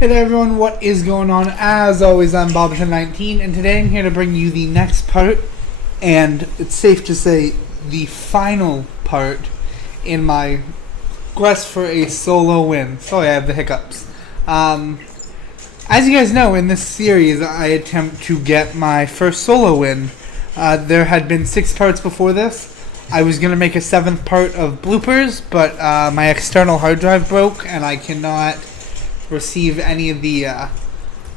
Hey there everyone, what is going on? As always, I'm Bobbington19, and today I'm here to bring you the next part, and it's safe to say the final part in my quest for a solo win. Sorry, I have the hiccups. As you guys know, in this series, I attempt to get my first solo win. There had been 6 parts before this. I was going to make a 7th part of bloopers, but my external hard drive broke, and I cannot receive any of the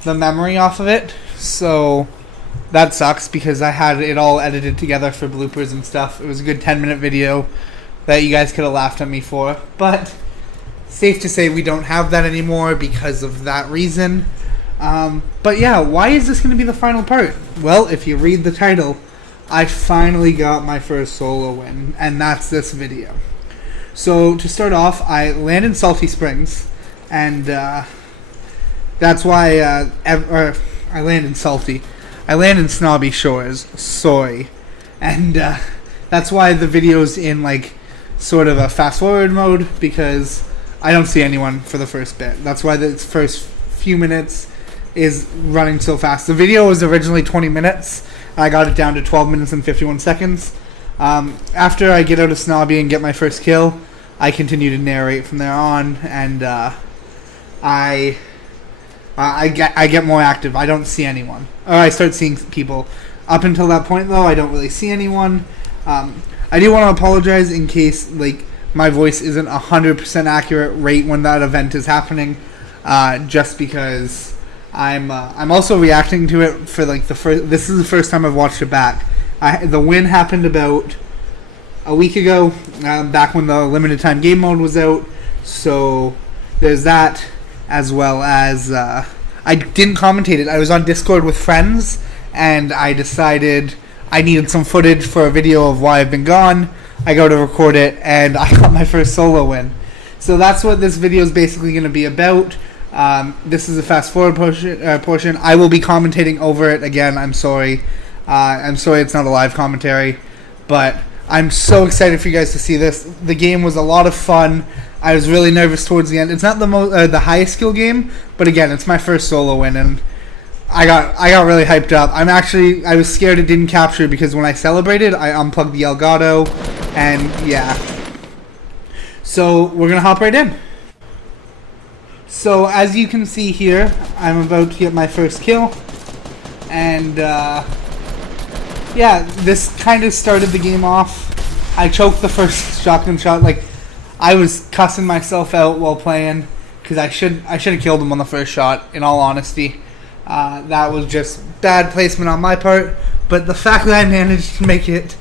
memory off of it, so that sucks because I had it all edited together for bloopers and stuff. It was a good 10-minute video that you guys could have laughed at me for, but safe to say we don't have that anymore because of that reason. But yeah, why is this going to be the final part? Well, if you read the title, I finally got my first solo win, and that's this video. So to start off, I land in Salty Springs, and that's why I land in Salty. I land in Snobby Shores. Sorry. And that's why the video's in like sort of a fast forward mode, because I don't see anyone for the first bit. That's why the first few minutes is running so fast. The video was originally 20 minutes. I got it down to 12 minutes and 51 seconds. After I get out of Snobby and get my first kill, I continue to narrate from there on, and I get more active. I don't see anyone. Or I start seeing people. Up until that point, though, I don't really see anyone. I do want to apologize in case like my voice isn't 100% accurate right when that event is happening, just because I'm also reacting to it for like the first. This is the first time I've watched it back. The win happened about a week ago, back when the limited time game mode was out. So there's that. As well as, I didn't commentate it. I was on Discord with friends, and I decided I needed some footage for a video of why I've been gone. I go to record it, and I got my first solo win. So that's what this video is basically going to be about. This is a fast forward portion. I will be commentating over it again. I'm sorry. I'm sorry it's not a live commentary, but I'm so excited for you guys to see this. The game was a lot of fun. I was really nervous towards the end. It's not the highest skill game, but again, it's my first solo win, and I got really hyped up. I was scared it didn't capture because when I celebrated, I unplugged the Elgato, and yeah. So we're gonna hop right in. So as you can see here, I'm about to get my first kill, and yeah, this kind of started the game off. I choked the first shotgun shot. Like, I was cussing myself out while playing because I should have killed him on the first shot, in all honesty. That was just bad placement on my part, but the fact that I managed to make it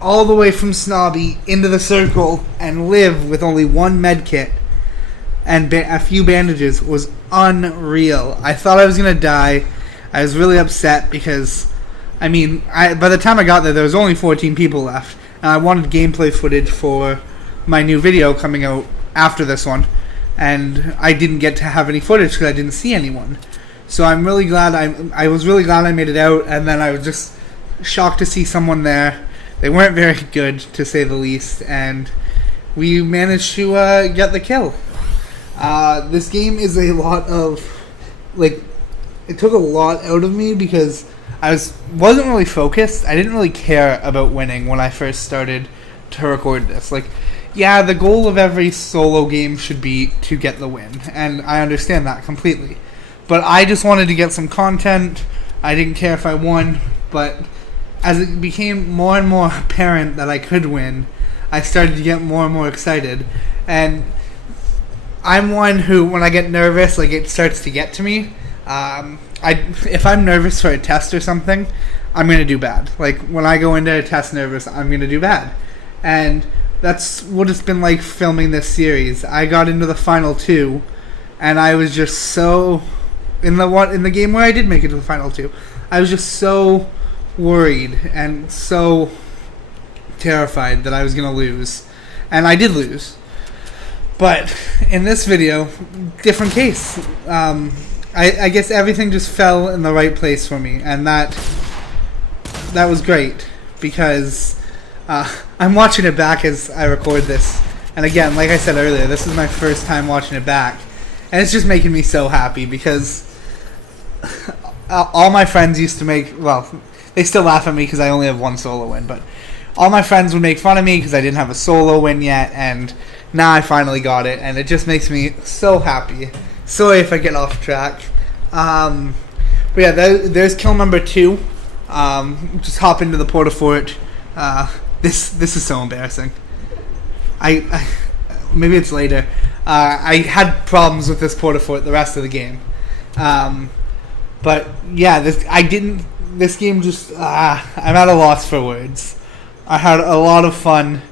all the way from Snobby into the circle and live with only one med kit and a few bandages was unreal. I thought I was going to die. I was really upset because, I mean, by the time I got there was only 14 people left, and I wanted gameplay footage for my new video coming out after this one, and I didn't get to have any footage because I didn't see anyone. So I'm really glad I was really glad I made it out, and then I was just shocked to see someone there. They weren't very good, to say the least, and we managed to get the kill. This game is a lot of, like, it took a lot out of me because I wasn't really focused. I didn't really care about winning when I first started to record this. Like, yeah, the goal of every solo game should be to get the win, and I understand that completely. But I just wanted to get some content. I didn't care if I won, but as it became more and more apparent that I could win, I started to get more and more excited. And I'm one who, when I get nervous, like, it starts to get to me. If I'm nervous for a test or something, I'm going to do bad. Like, when I go into a test nervous, I'm going to do bad. And that's what it's been like filming this series. I got into the final 2, and I was just so in the game where I did make it to the final 2. I was just so worried and so terrified that I was gonna lose, and I did lose. But in this video, different case. I guess everything just fell in the right place for me, and that was great because I'm watching it back as I record this, and again, like I said earlier, this is my first time watching it back, And it's just making me so happy because all my friends used to make, well, they still laugh at me because I only have one solo win, but all my friends would make fun of me because I didn't have a solo win yet, and now I finally got it, and it just makes me so happy. Sorry if I get off track. But yeah, there's kill number 2. Just hop into the porta fort. This is so embarrassing. I maybe it's later. I had problems with this porta fort the rest of the game. But yeah, this game just I'm at a loss for words. I had a lot of fun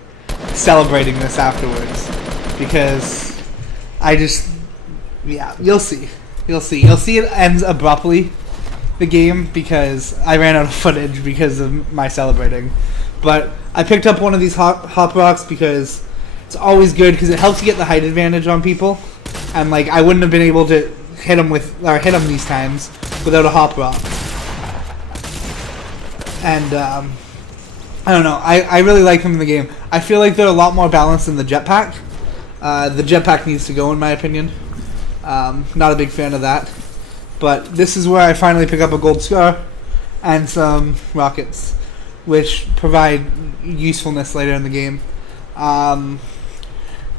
celebrating this afterwards because you'll see it ends abruptly, the game, because I ran out of footage because of my celebrating. But I picked up one of these hop rocks because it's always good because it helps you get the height advantage on people, and like I wouldn't have been able to hit them these times without a hop rock. And I don't know, I really like them in the game. I feel like they're a lot more balanced than the jetpack. The jetpack needs to go, in my opinion. Not a big fan of that. But this is where I finally pick up a gold scar and some rockets, which provide usefulness later in the game.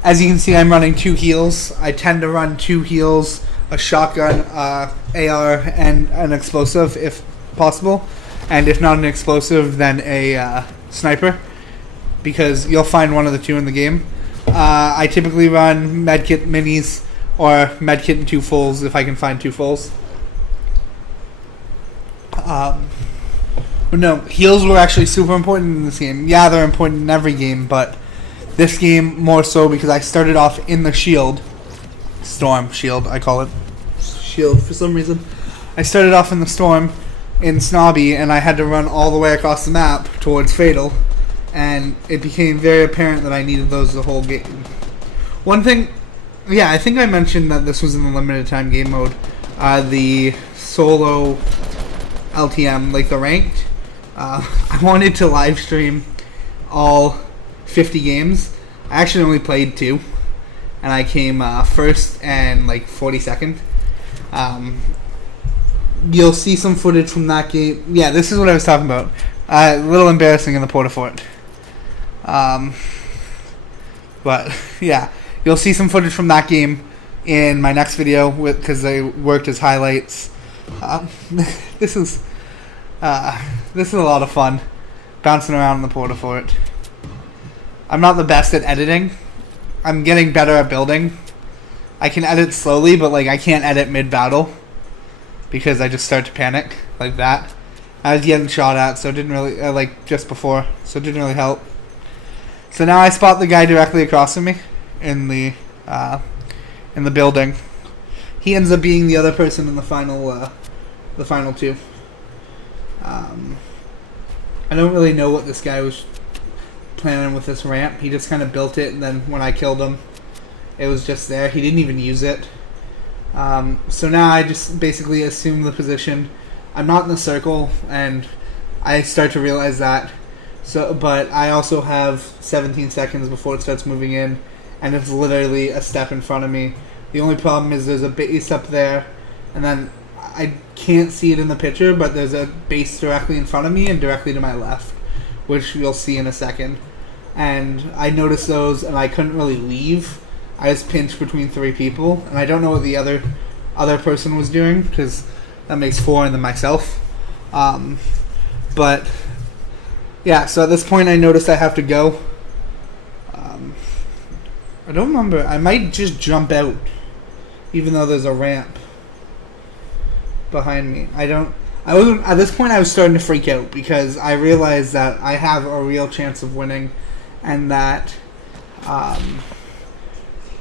As you can see, I'm running 2 heals. I tend to run 2 heals, a shotgun, AR, and an explosive if possible. And if not an explosive, then a sniper, because you'll find one of the 2 in the game. I typically run medkit minis or medkit and 2 fulls if I can find 2 fulls. But no, heals were actually super important in this game. Yeah, they're important in every game, but this game more so because I started off in the storm shield, I call it shield for some reason. I started off in the storm in Snobby, and I had to run all the way across the map towards Fatal, and it became very apparent that I needed those the whole game. One thing, yeah, I think I mentioned that this was in the limited time game mode, the solo LTM, like the ranked. I wanted to live stream all 50 games. I actually only played 2, and I came first and like 42nd. You'll see some footage from that game. Yeah, this is what I was talking about. A little embarrassing in the porta fort. But yeah, you'll see some footage from that game in my next video because they worked as highlights. This is a lot of fun, bouncing around in the porta fort. I'm not the best at editing. I'm getting better at building. I can edit slowly, but like I can't edit mid-battle because I just start to panic like that. I was getting shot at, so it didn't really just before, so it didn't really help. So now I spot the guy directly across from me in the building. He ends up being the other person in the final 2. I don't really know what this guy was planning with this ramp. He just kind of built it, and then when I killed him, it was just there. He didn't even use it. So now I just basically assume the position. I'm not in the circle, and I start to realize that. But I also have 17 seconds before it starts moving in, and it's literally a step in front of me. The only problem is there's a base up there, and then I can't see it in the picture, but there's a base directly in front of me and directly to my left, which you'll see in a second. And I noticed those, and I couldn't really leave. I was pinched between 3 people, and I don't know what the other person was doing, because that makes 4 and then myself. But yeah, so at this point I noticed I have to go. I don't remember. I might just jump out, even though there's a ramp behind me. I wasn't at this point. I was starting to freak out because I realized that I have a real chance of winning, and that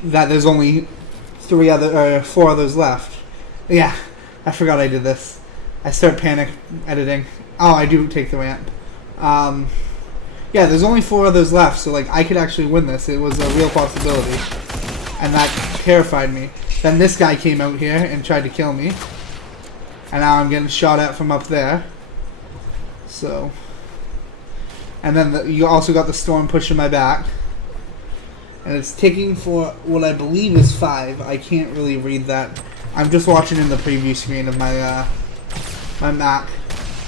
there's only 4 others left. Yeah, I forgot I did this. I start panic editing. Oh, I do take the ramp. Yeah, there's only 4 others left, so like I could actually win this. It was a real possibility, and that terrified me. Then this guy came out here and tried to kill me, and now I'm getting shot at from up there. So, and then you also got the storm pushing my back, and it's ticking for what I believe is 5. I can't really read that. I'm just watching in the preview screen of my my Mac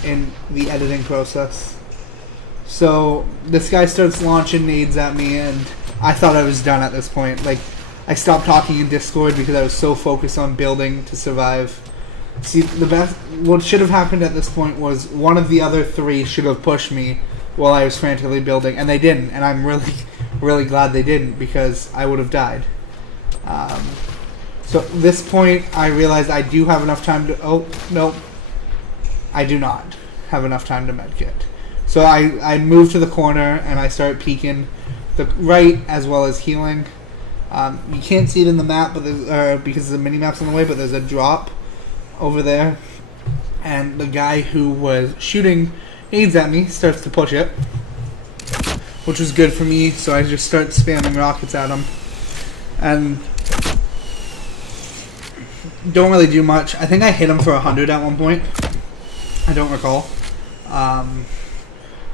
in the editing process. So this guy starts launching nades at me, and I thought I was done at this point. Like, I stopped talking in Discord because I was so focused on building to survive. See, what should have happened at this point was one of the other 3 should have pushed me while I was frantically building, and they didn't, and I'm really, really glad they didn't, because I would have died. So at this point, I realized I do have enough time to... Oh, no. I do not have enough time to medkit. So I move to the corner, and I start peeking the right as well as healing. You can't see it in the map but because the mini-map's in the way, but there's a drop over there. And the guy who was shooting nades at me starts to push it, which was good for me, so I just start spamming rockets at him. And don't really do much. I think I hit him for 100 at one point. I don't recall.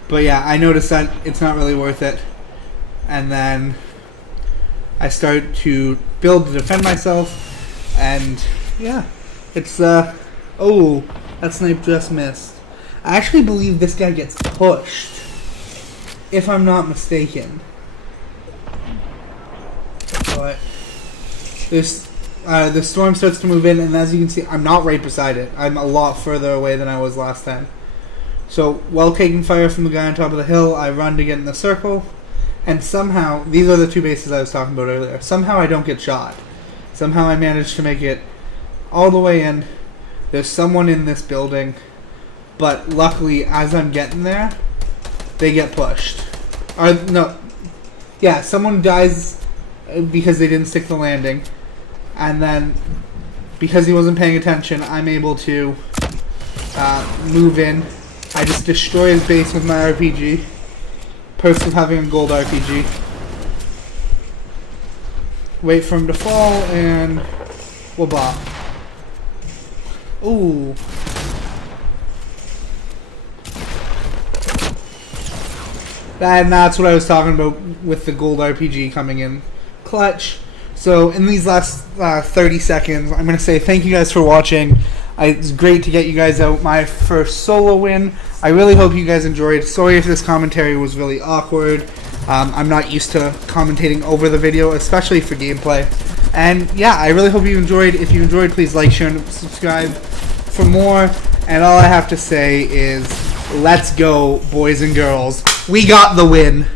But yeah, I noticed that it's not really worth it. And then I start to build to defend myself. And yeah, it's oh, that snipe just missed. I actually believe this guy gets pushed, if I'm not mistaken. But the storm starts to move in, and as you can see, I'm not right beside it. I'm a lot further away than I was last time. So, while taking fire from the guy on top of the hill, I run to get in the circle, and somehow, these are the 2 bases I was talking about earlier, somehow I don't get shot. Somehow I manage to make it all the way in. There's someone in this building, but luckily, as I'm getting there, they get pushed. Or, no, yeah, someone dies because they didn't stick the landing. And then, because he wasn't paying attention, I'm able to move in. I just destroy his base with my RPG. Perks of having a gold RPG. Wait for him to fall, and we'll bop. Ooh. And that's what I was talking about with the gold RPG coming in clutch. So in these last 30 seconds, I'm going to say thank you guys for watching. It's great to get you guys out my first solo win. I really hope you guys enjoyed. Sorry if this commentary was really awkward. I'm not used to commentating over the video, especially for gameplay. And yeah, I really hope you enjoyed. If you enjoyed, please like, share, and subscribe for more. And all I have to say is, let's go, boys and girls. We got the win.